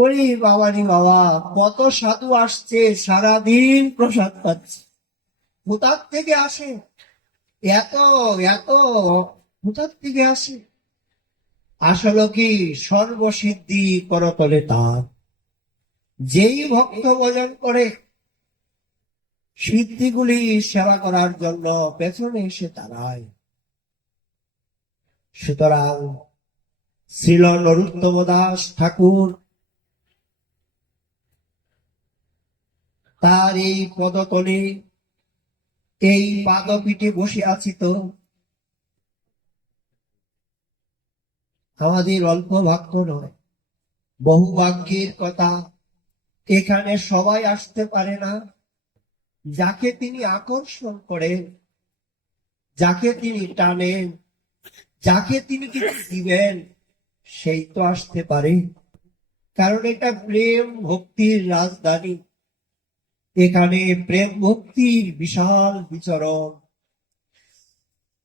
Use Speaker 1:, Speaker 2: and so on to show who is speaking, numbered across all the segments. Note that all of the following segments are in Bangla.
Speaker 1: ওরে বাবারি বাবা, কত সাধু আসছে, সারাদিন প্রসাদ পাচ্ছে। কোথার থেকে আসে। এত এত কোথার থেকে আসে। আসলে কি সর্বসিদ্ধি করতলে তার। যেই ভক্ত ভজন করে, সিদ্ধিগুলি সেবা করার জন্য পেছনে এসে দাঁড়ায়। সুতরাং শ্রীল নরোত্তম দাস ঠাকুর তার এই পদতলে এই পাদপীঠে বসে আছি তো। আমাদের অল্প ভাগ্য নয়, বহু বাক্যের কথা এখানে সবাই আসতে পারে না। যাকে তিনি আকর্ষণ করেন, যাকে তিনি টানেন, যাকে তিনি কিছু দিবেন, সেই তো আসতে পারে। কারণ এটা প্রেম ভক্তির রাজধানী। এখানে প্রেম ভক্তির বিশাল বিচরণ।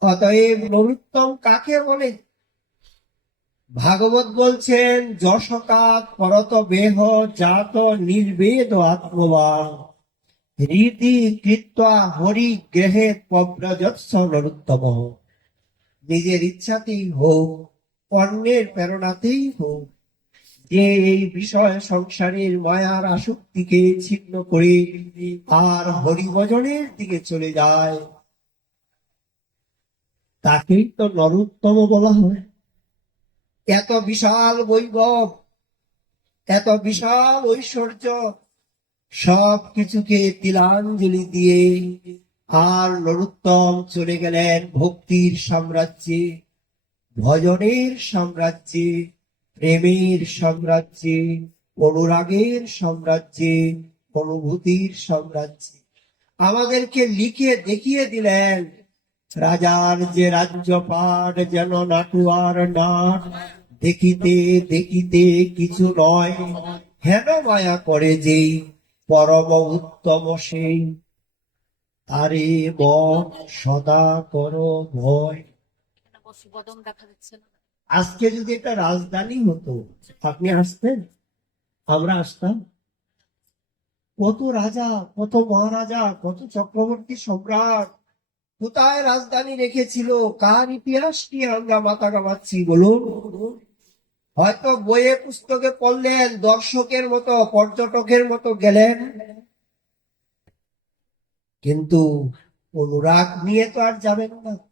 Speaker 1: অতএব নরোত্তম কাকে বলে? ভাগবত বলছেন যশকা করত বেহ জাত নির্বেদ আত্মবান। রীতি কৃত্বা হরি গ্রহে পব্রজৎস নরোত্তম। নিজের ইচ্ছাতেই হোক, অন্যের প্রেরণাতেই হোক যে এই বিষয় সংসারের মায়ার আসক্তিকে ছিন্ন করে আর হরিভজনের দিকে চলে যায়। তাকেই তো নরোত্তম বলা হয়। এত বিশাল বৈভব, এত বিশাল ঐশ্বর্য সব কিছুকে তিলাঞ্জলি দিয়ে আর নরোত্তম চলে গেলেন ভক্তির সাম্রাজ্যে, ভজনের সাম্রাজ্যে। প্রেমের সাম্রাজ্যে, অনুরাগের সাম্রাজ্যে, অনুভূতির সাম্রাজ্যে। আমাদেরকে লিখে দেখিয়ে দিলেন, রাজার যে রাজ্য পাঠ যেন নাটুয়ার নাট দেখিতে দেখিতে কিছু নয়, হেন মায়া করে যে পরম উত্তম সেই তারে মন সদা করো ভয়।
Speaker 2: দেখা যাচ্ছে না।
Speaker 1: আজকে যদি এটা রাজধানী হতো, আপনি আসতেন? আমরা আসতাম। কত রাজা, কত মহারাজা, কত চক্রবর্তী সম্রাট, কোথায় রাজধানী রেখেছিল, কার ইতিহাস কি আমরা মাথা কামাচ্ছি বলুন। হয়তো বইয়ে পুস্তকে পড়লেন, দর্শকের মতো, পর্যটকের মতো গেলেন। কিন্তু অনুরাগ নিয়ে তো আর যাবেন না।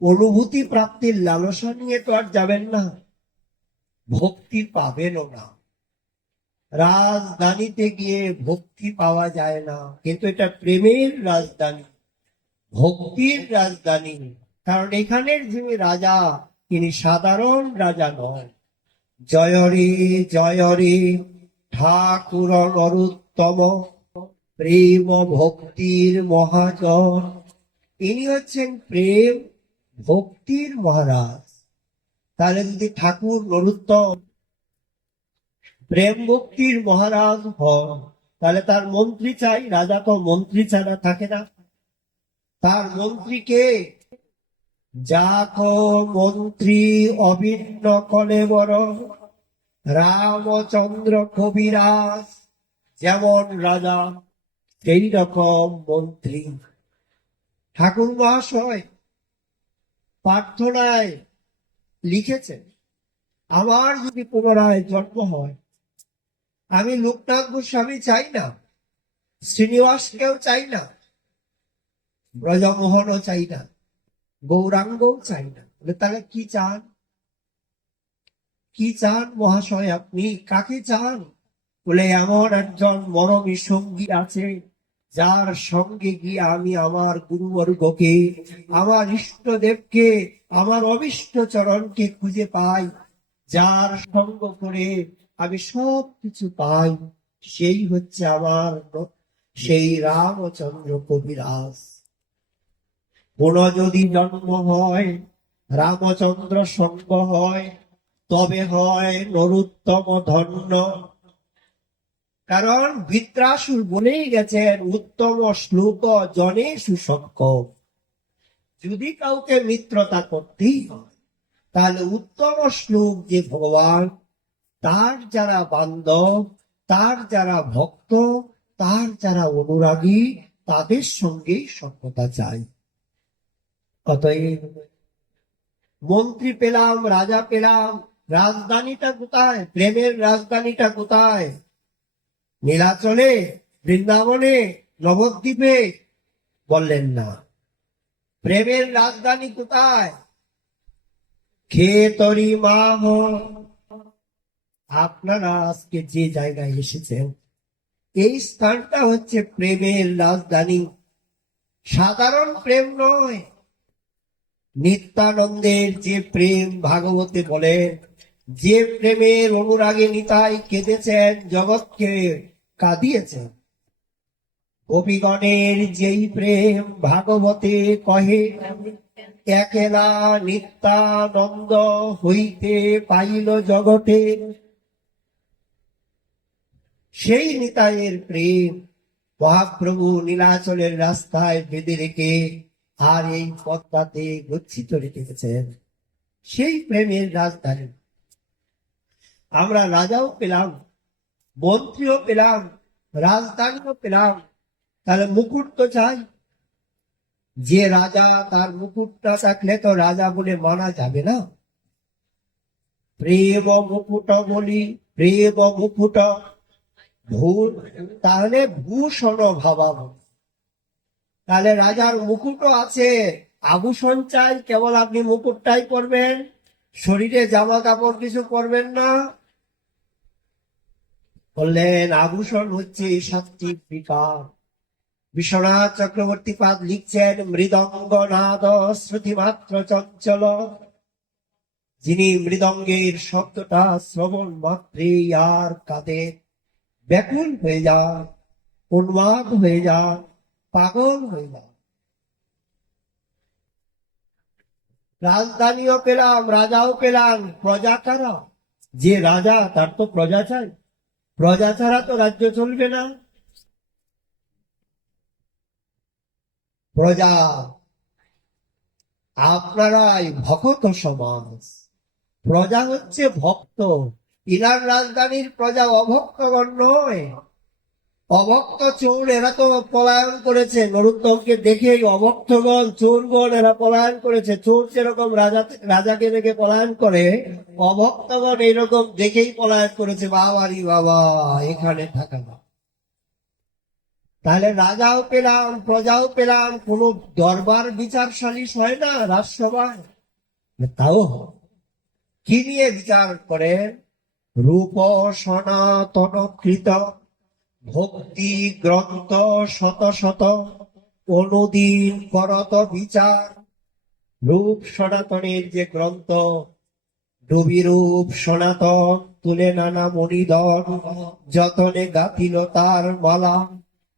Speaker 1: অনুভূতি প্রাপ্তির লালসা নিয়ে তো আর যাবেন না। ভক্তি পাবেনও না। রাজধানীতে গিয়ে ভক্তি পাওয়া যায় না। কিন্তু এটা প্রেমের রাজধানী, ভক্তির রাজধানী। কারণ এখানের যিনি রাজা, তিনি সাধারণ রাজা নয় জয় রে জয় রে ঠাকুর নরোত্তম প্রেম ভক্তির মহাজন। ইনি হচ্ছেন প্রেম ভক্তির মহারাজ। তাহলে যদি ঠাকুর নরোত্তম প্রেম ভক্তির মহারাজ হন, তাহলে তার মন্ত্রী চাই, রাজা তো মন্ত্রী ছাড়া থাকে না। তার মন্ত্রীকে যাক মন্ত্রী অভিন্ন কলে বড়, রামচন্দ্র কবিরাজ যেমন রাজা, সেই রকম মন্ত্রী। ঠাকুর মহাশয় প্রার্থনায় লিখেছেন, আমার যদি পুনরায় জন্ম হয়, আমি লোকনাথ গোস্বামী চাই না, শ্রীনিবাসকেও চাই না, ব্রজমোহনও চাই না, গৌরাঙ্গও চাই না। বলে তাহলে কি চান? কি চান মহাশয় আপনি? কাকে চান? বলে এমন একজন মরমী সঙ্গী আছে। যার সঙ্গে গিয়ে আমি আমার গুরুবর্গকে, আমার ইষ্টদেবকে, আমার অবিষ্ট চরণকে খুঁজে পাই। যার সঙ্গ করে আমি সব কিছু পাই। সেই হচ্ছে আমার সেই রামচন্দ্র কবিরাজ। কোন যদি জন্ম হয়, রামচন্দ্র সঙ্গ হয়, তবে হয় নরুত্তম ধন্য। কারণ ভিত্রাসুর বলেই গেছেন, উত্তম শ্লোক জনে সুসক্ষ যদি কাউকে মিত্রতা করতেই হয়, তাহলে উত্তম শ্লোক যে ভগবান, তার যারা বান্ধব, তার যারা ভক্ত, তার যারা অনুরাগী, তাদের সঙ্গেই সভ্যতা চাই। অতএব মন্ত্রী পেলাম, রাজা পেলাম, রাজধানীটা কোথায়? প্রেমের রাজধানীটা কোথায়? নীলাচলে, বৃন্দাবনে, নবদ্বীপে বললেন না। প্রেমের রাজধানী কোথায়? খেতরি আপনারা আজকে যে জায়গায় এসেছেন, এই স্থানটা হচ্ছে প্রেমের রাজধানী। সাধারণ প্রেম নয়। নিত্যানন্দের যে প্রেম ভাগবতে বলেন যে প্রেমের অনুরাগে নিতাই কেঁদেছেন জগৎকে, কাঁদিয়েছেন। গোপীগণের যেই প্রেম ভাগবতে কহে, একেলা নিত্যানন্দ হইতে পাইল জগতে। সেই নিতাইয়ের প্রেম মহাপ্রভু নীলাচলের রাস্তায় বেঁধে রেখে আর এই পদ্মাতে গচ্ছিত রেখেছেন। সেই প্রেমের রাজধানী আমরা রাজাও পেলাম, মন্ত্রীও পেলাম, রাজধানীও পেলাম। তাহলে মুকুট তো চাই। যে রাজা তার মুকুটটা থাকলে তো রাজা বলে মানা যাবে না। প্রেম মুকুট বলি, প্রেম মুকুট। ভূ তাহলে ভূষণ ভাবা তাহলে রাজার মুকুটও আছে, আভূষণ চাই, কেবল আপনি মুকুটটাই করবেন শরীরে জামা কাপড় কিছু করবেন না। বললেন আভূষণ হচ্ছে সাতটি বিকার বিশ্বনাথ চক্রবর্তী পাদ লিখছেন মৃদঙ্গ নাদ শ্রুতিমাত্র চঞ্চল। যিনি মৃদঙ্গের শব্দটা শ্রবণ মাত্রে আর কাদের ব্যাকুল হয়ে যান, উন্মাদ হয়ে যান, পাগল হয়ে যান। রাজধানীও পেলাম, রাজাও পেলাম, প্রজা কারা? যে রাজা, তার তো প্রজা চাই। প্রজা ছাড়া তো রাজ্য চলবে না। প্রজা, আপনারাই ভকত সমাজ। প্রজা হচ্ছে ভক্ত। ইরান রাজধানীর প্রজা অভক্তগণ নয়। অভক্ত চোর এরা তো পলায়ন করেছে। নরুত্তমকে দেখে অভক্তগণ, চোরগণ এরা পলায়ন করেছে। চোর যেরকম রাজা, রাজাকে দেখে পলায়ন করে, অভক্তগণ এইরকম দেখেই পলায়ন করেছে। বাবারি বাবা, এখানে থাকা না। তাহলে রাজাও পেলাম, প্রজাও পেলাম, কোন দরবার বিচার সালিশ হয় না রাজসভায়? তাও কি নিয়ে বিচার করে রূপ সনাতন কৃত ভক্তি গ্রন্থ শত শত অনুদিন করত বিচার। রূপ সনাতনের যে গ্রন্থ রূপ সনাতন তুলে নানা মণিদন যতনে গাথিল তার মালা।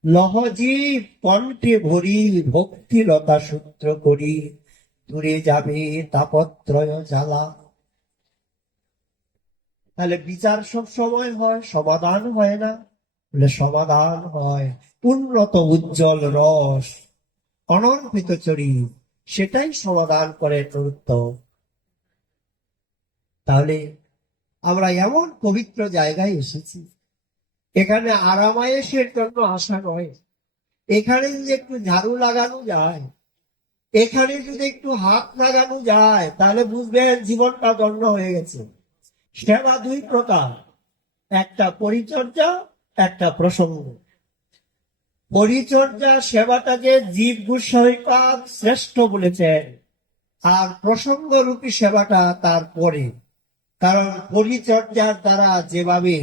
Speaker 1: লহজীব কণ্ঠে ভরি ভক্তিলতা সূত্র করি, দূরে যাবে তাপত্রয় জ্বালা। তাহলে বিচার সব সময় হয়, সমাধান হয় না। বলে সমাধান হয়। উন্নত উজ্জ্বল রস অনর্পিত চরি সেটাই সমাধান করে নৃত্য তাহলে আমরা এমন পবিত্র জায়গায় এসেছি, এখানে আরামায়েশের জন্য আসা নয়। এখানে যদি একটু ঝাড়ু লাগানো যায়, এখানে যদি একটু হাত লাগানো যায়, তাহলে বুঝবেন জীবনটা দণ্ড হয়ে গেছে। সেবা দুই প্রকার, একটা পরিচর্যা একটা প্রসঙ্গ। পরিচর্যা সেবাটাকে জীব গোস্বামীপাদ শ্রেষ্ঠ বলেছেন আর প্রসঙ্গ রূপী সেবাটা তারপরে কারণ পরিচর্যার দ্বারা যেভাবে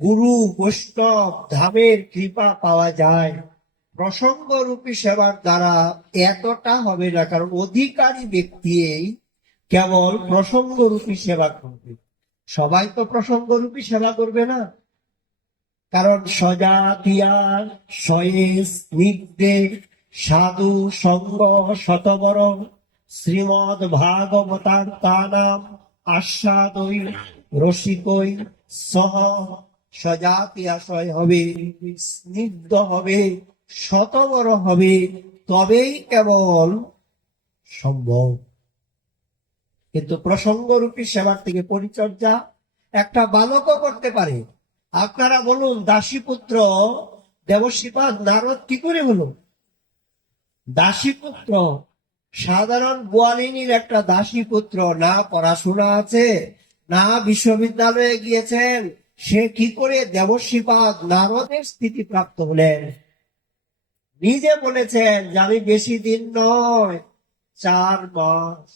Speaker 1: গুরু, বৈষ্ণব, ধামের কৃপা পাওয়া যায় প্রসঙ্গ রূপী সেবার দ্বারা এতটা হবে না, কারণ অধিকারী ব্যক্তি কেবল প্রসঙ্গ রূপী সেবা করবে। সবাই তো প্রসঙ্গ রূপী সেবা করবে না। কারণ সজাতিয়ার সয়েস নির্দেশ, সাধু, সঙ্গ শতবর শ্রীমদ ভাগবতার তানাম আস্বাদই রসিকই সহ সজাতি আশয় হবে, স্নিগ্ধ হবে, শতবর হবে, তবেই কেবল সম্ভব। কিন্তু প্রসঙ্গরূপী সেবার থেকে পরিচর্যা একটা বালকও করতে পারে। আপনারা বলুন, দাসীপুত্র দেবশ্রীপাদ নারদ কি করে হলো? দাসীপুত্র, সাধারণ বোয়ালিনীর একটা দাসীপুত্র, না পড়াশোনা আছে, না বিশ্ববিদ্যালয়ে গিয়েছেন, সে কি করে দেবশ্রীপাদ নারদের স্থিতি প্রাপ্ত হলেন? নিজে বলেছেন যে আমি বেশি দিন নয়, চার মাস।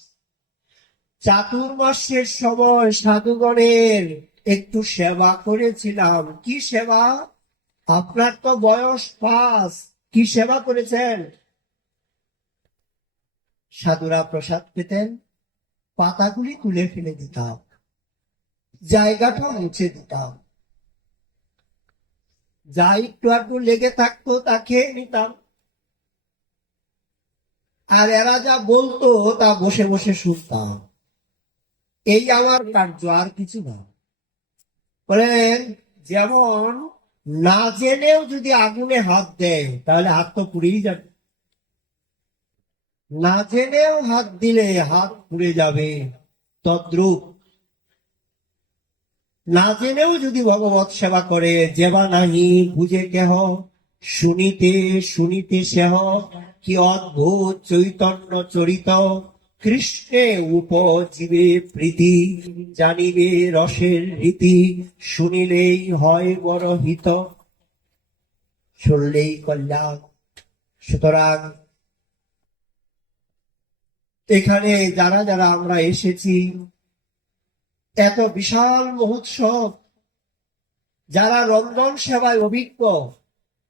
Speaker 1: চাতুর্মাসের সময় সাধুগণের একটু সেবা করেছিলাম। কি সেবা? আপনার তো বয়স পাঁচ। কি সেবা করেছেন? সাধুরা প্রসাদ পেতেন, পাতাগুলি তুলে ফেলে দিতাম, জায়গাটা মুছে দিতাম। যা একটু একটু লেগে থাকতো, তা খেয়ে নিতাম। আর এরা যা বলতো, তা বসে বসে শুনতাম। এই আমার কার্য, আর কিছু না। বলেন যেমন না জেনেও যদি আগুনে হাত দেয়, তাহলে হাত তো পুড়েই যাবে। না জেনেও হাত দিলে হাত পুড়ে যাবে, তদ্রূপ। না জেনেও যদি ভগবত সেবা করে, যেবা নাহি বুঝে কেহ, শুনিতে শুনিতে সেহ, কি অদ্ভুত চৈতন্য চরিত। কৃষ্ণে উপজীবে প্রীতি, জানিবে রসের রীতি, শুনিলেই হয় বড় হিত শুনলেই কল্যাণ। সুতরাং এখানে যারা যারা আমরা এসেছি, এত বিশাল মহোৎসব, যারা রন্ধন সেবায় অভিজ্ঞ,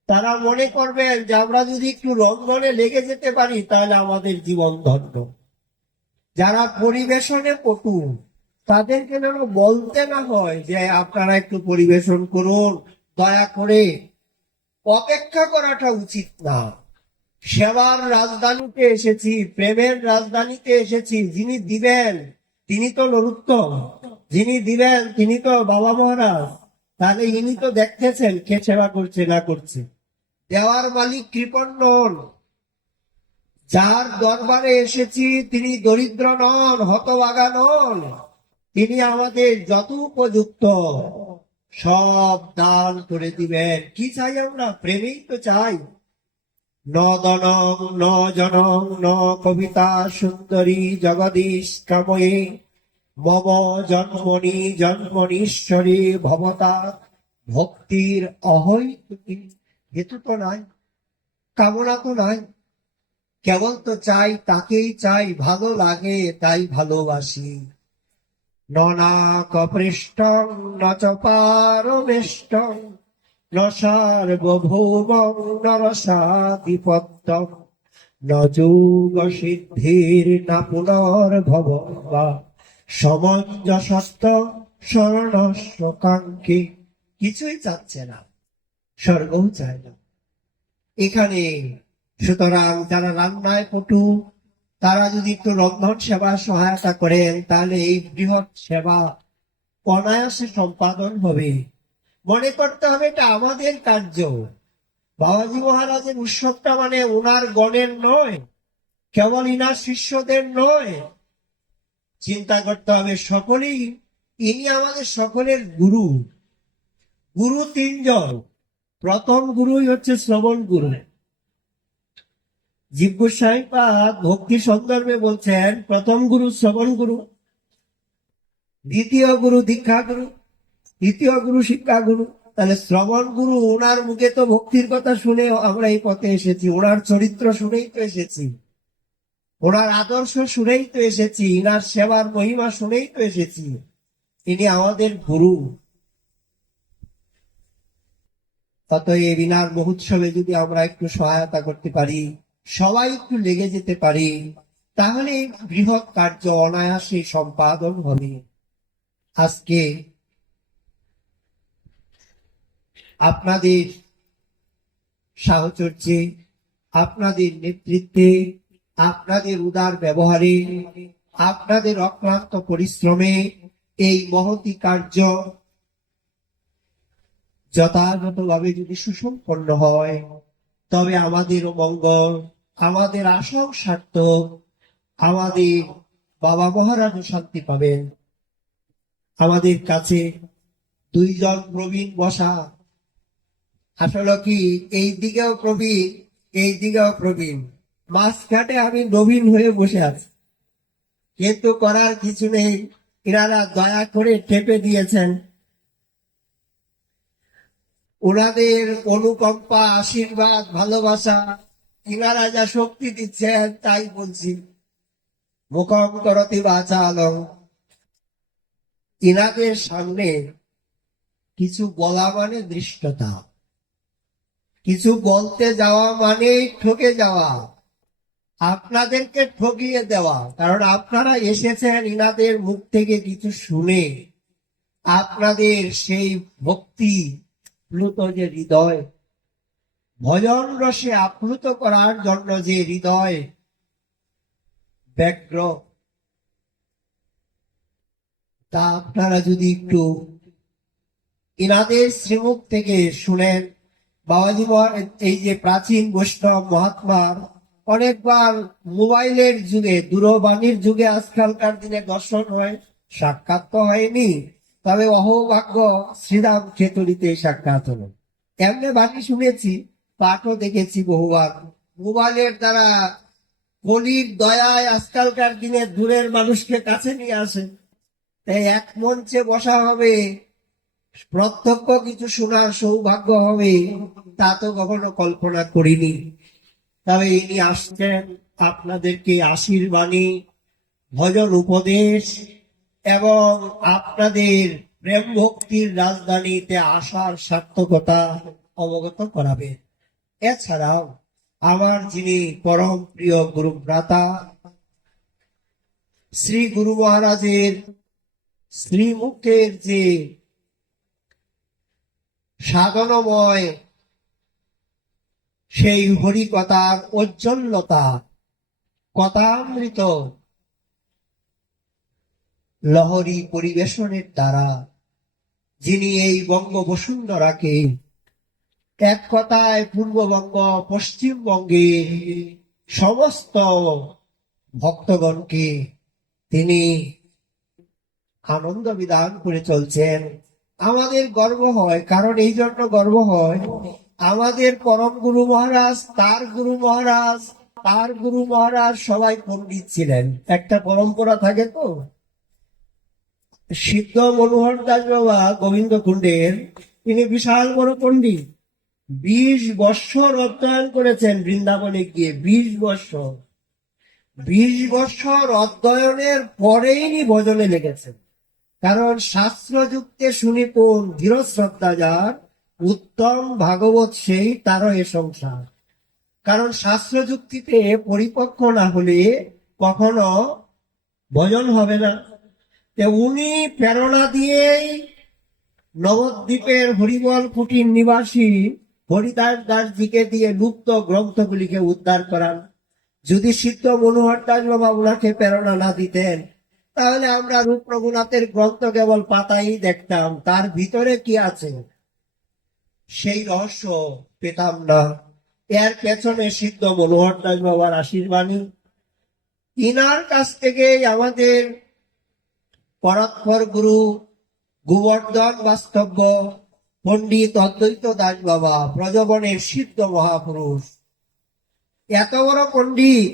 Speaker 1: তারা মনে করবেন যে আমরা যদি একটু রন্ধনে লেগে যেতে পারি, তাহলে আমাদের জীবন ধন্য। যারা পরিবেশনে পটু তাদেরকে যেন বলতে না হয় যে আপনারা একটু পরিবেশন করুন, দয়া করে। অপেক্ষা করাটা উচিত না। সেবার রাজধানীতে এসেছি, প্রেমের রাজধানীতে এসেছি, যিনি দিবেন, তিনি তো নরুত্তম। যিনি দিবেন, তিনি তো বাবা মহারাজ। তাহলে ইনি তো দেখতেছেন কে সেবা করছে, না করছে। দেওয়ার মালিক কৃপণ যার দরবারে এসেছি, তিনি দরিদ্র নন হতবাগা নন। তিনি আমাদের যত উপযুক্ত সব দান করে দিবেন। কি চাই আমরা? প্রেমেই তো চাই। ন দনং, ন জনং, ন কবিতা সুন্দরী জগদীশ কাময়ে। মম জন্মনি, জন্মনীশ্বরী ভবতা। ভক্তির অহৈ হেতু তো নাই, কামনা তো নাই। কেবল তো চাই, তাকেই চাই, ভালো লাগে, তাই ভালোবাসি। ননা কপৃষ্টং ন চ পারমেষ্টং ন সার্বভৌমং নরসাধিপত্যম ন যোগ সিদ্ধির না পুনর্ভব বা সমঞ্জসত্ব স্বর্ণস্ব কাঙ্ক্ষী কিছুই চাচ্ছে না, স্বর্গও চায় না। এখানে সুতরাং যারা রান্নায় পটু তারা যদি একটু রন্ধন সেবা সহায়তা করেন, তাহলে এই বৃহৎ সেবা অনায়াসে সম্পাদন হবে। মনে করতে হবে এটা আমাদের কার্য। বাবাজি মহারাজের উৎসবটা মানে ওনার গণের নয়, কেবল ইনার শিষ্যদের নয়। চিন্তা করতে হবে সকলেই, ইনি আমাদের সকলের গুরু। গুরু তিনজন। প্রথম গুরুই হচ্ছে শ্রবণ গুরু। ভক্তি সন্দর্ভে বলছেন, প্রথম গুরু শ্রবণ গুরু, দ্বিতীয় গুরু দীক্ষা গুরু, তৃতীয় গুরু শিক্ষা গুরু। তাহলে শ্রবণ গুরু, ওনার মুখে তো ভক্তির কথা শুনে আমরা এই পথে এসেছি। ওনার চরিত্র শুনেই তো এসেছি। ওনার আদর্শ শুনেই তো এসেছি। ইনার সেবার মহিমা শুনেই তো এসেছি। তিনি আমাদের গুরু। অতএব ইনার মহোৎসবে যদি আমরা একটু সহায়তা করতে পারি সবাই একটু লেগে যেতে পারে, তাহলে বৃহৎ কার্য অনায়াসে সম্পাদন হবে। আজকে আপনাদের সাহচর্যে, আপনাদের নেতৃত্বে, আপনাদের উদার ব্যবহারে, আপনাদের অক্লান্ত পরিশ্রমে এই মহতি কার্য যথাযথভাবে যদি সুসম্পন্ন হয়, তবে আমাদেরও মঙ্গল। আমাদের আসল সার্থক, আমাদের বাবা মহারাজও শান্তি পাবেন। আমাদের কাছে দুইজন প্রবীণ বসা। আসলে কি, এই দিকেও প্রবীণ, এই দিকেও প্রবীণ। মাঝখানে আমি নবীন হয়ে বসে আছি। কিন্তু করার কিছু নেই এনারা দয়া করে টেপে দিয়েছেন। ওনাদের অনুকম্পা, আশীর্বাদ, ভালোবাসা ইনারা যা শক্তি দিচ্ছেন, তাই বলছি। মুখম করতি বাচালং। ইনাদের সামনে কিছু বলা মানে দৃষ্টতা। কিছু বলতে যাওয়া মানে ঠকে যাওয়া। আপনাদেরকে ঠকিয়ে দেওয়া। কারণ আপনারা এসেছেন ইনাদের মুখ থেকে কিছু শুনে। আপনাদের সেই ভক্তি, প্লুত যে হৃদয় ভজন রসে আপ্লুত করার জন্য যে হৃদয় ব্যগ্র, তা আপনারা যদি একটু ইনাদের শ্রীমুখ থেকে শুনেন বাবাজি এই যে প্রাচীন বৈষ্ণব মহাত্মার অনেকবার মোবাইলের যুগে, দূরবাণীর যুগে আজকালকার দিনে দর্শন হয়, সাক্ষাৎ তো হয়নি, তবে অহভাগ্য শ্রীরাম খেতরিতে সাক্ষাৎ হলো। এমনি বাণী শুনেছি পাঠও দেখেছি বহুবার। মোবাইলের দ্বারা কলির দয়ায় আজকালকার দিনে দূরের মানুষকে কাছে নিয়ে আসে। তাই এক মঞ্চে বসা হবে, প্রত্যক্ষ কিছু শোনার সৌভাগ্য হবে, তা তো কখনো কল্পনা করিনি। তবে ইনি আসছেন আপনাদেরকে আশীর্বাণী, ভজন উপদেশ এবং আপনাদের প্রেম ভক্তির রাজধানীতে আসার সার্থকতা অবগত করাবে এছাড়াও আমার যিনি পরম প্রিয় গুরু ভ্রাতা, শ্রী গুরু মহারাজের শ্রীমুখের যে সাধনময় সেই হরিকথার ঔজ্জ্বল্যতা, কথামৃত লহরী পরিবেশনের দ্বারা যিনি এই বঙ্গ বসুন্ধরাকে এক কথায় পূর্ববঙ্গ, পশ্চিমবঙ্গে সমস্ত ভক্তগণকে তিনি আনন্দ বিধান করে চলছেন। আমাদের গর্ব হয়, কারণ এই জন্য গর্ব হয়, আমাদের পরম গুরু মহারাজ, তার গুরু মহারাজ, তার গুরু মহারাজ সবাই পণ্ডিত ছিলেন। একটা পরম্পরা থাকে তো। সিদ্ধ মনোহর দাস বাবা গোবিন্দ কুণ্ডের, তিনি বিশাল বড় পণ্ডিত। বিশ বৎসর অধ্যয়ন করেছেন বৃন্দাবনে গিয়ে, বিশ বৎসর। বিশ বৎসর অধ্যয়নের পরেই ইনি ভজনে লেগেছেন। কারণ শাস্ত্রযুক্তে শুনিপুন ধীর শ্রদ্ধা যার, উত্তম ভাগবত সেই, তারও এ সংসার। কারণ শাস্ত্রযুক্তিতে পরিপক্ক না হলে কখনো ভজন হবে না। উনি প্রেরণা দিয়েই নবদ্বীপের হরিবল কুটির নিবাসী হরিদাস দাসজিকে দিয়ে লুপ্ত গ্রন্থগুলিকে উদ্ধার করান যদি সিদ্ধ মনোহর দাস বাবা ওনাকে প্রেরণা না দিতেন, তাহলে আমরা রূপ রঘুনাথের গ্রন্থ কেবল পাতাই দেখতাম, তার ভিতরে কি আছে? সেই রহস্য পেতাম না। এর পেছনে সিদ্ধ মনোহর দাস বাবার আশীর্বাণী। ইনার কাছ থেকে আমাদের পরাৎপর গুরু গোবর্ধন বাস্তব্য। পণ্ডিত অদ্বৈত দাস বাবা ব্রজবনের সিদ্ধ মহাপুরুষ। এত বড় পণ্ডিত,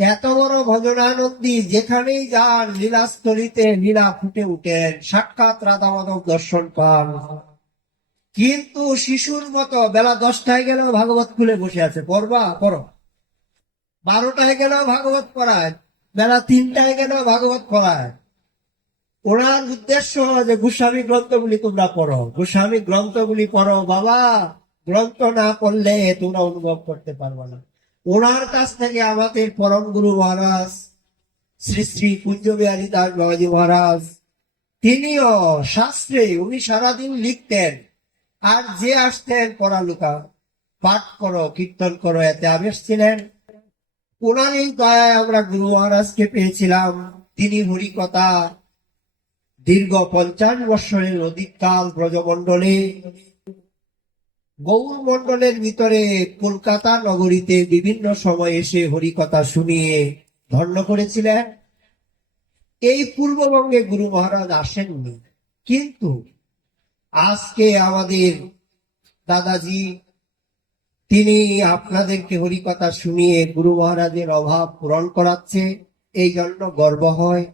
Speaker 1: এত বড় ভজনানন্দী, যেখানেই যান লীলাস্থলিতে লীলা ফুটে উঠেন, সাক্ষাৎ রাধা মাধব দর্শন পান। কিন্তু শিশুর মতো বেলা দশটায় গেলেও ভাগবত খুলে বসে আছে। পড়বা, পড়ো। বারোটায় গেলেও ভাগবত পড়ায়, বেলা তিনটায় গেলেও ভাগবত পড়ায়। ওনার উদ্দেশ্য যে গোস্বামী গ্রন্থগুলি তোমরা পড়ো। গোস্বামী গ্রন্থগুলি পড়ো, বাবা, গ্রন্থ না পড়লে তোমরা অনুভব করতে পারবে না। ওনার কাছ থেকে আমাদের পরম গুরু মহারাজ, শ্রী শ্রী কুঞ্জবিহারী দাস বাবাজি মহারাজ, তিনিও শাস্ত্রে উনি সারাদিন লিখতেন, আর যে আসতেন পড়ালুকা পাঠ করো, কীর্তন করো, এতে আবেশ ছিলেন। ওনার এই দয়ায় আমরা গুরু মহারাজকে পেয়েছিলাম। তিনি হরিকথা দীর্ঘ পঞ্চাশ বৎসরের অধিককাল ব্রজমণ্ডলে। গৌর মণ্ডলের ভিতরে কলকাতা নগরীতে বিভিন্ন সময় এসে হরিকথা শুনিয়ে ধন্য করেছিলেন। এই পূর্ববঙ্গে গুরু মহারাজ আসেননি। কিন্তু আজকে আমাদের দাদাজি, তিনি আপনাদেরকে হরিকথা শুনিয়ে গুরু মহারাজের অভাব পূরণ করাচ্ছে, এই জন্য গর্ব হয়।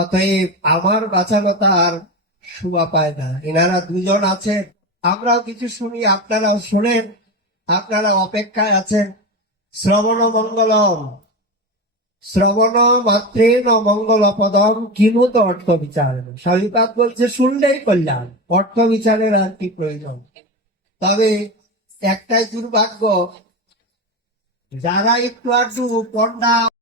Speaker 1: অতএব আমার বাঁচানো তার শোভা পায় না। এনারা দুজন আছেন। আমরাও কিছু শুনি, আপনারাও শোনেন। আপনারা অপেক্ষায় আছেন। শ্রবণ মঙ্গলম। শ্রবণ মাত্রেন মঙ্গল পদম কিমুত অর্থ বিচার স্বামীপাদ বলছে, শুনলেই কল্যাণ। অর্থ বিচারের আর কি প্রয়োজন? তবে একটাই দুর্ভাগ্য, যারা একটু আধটু পণ্ডা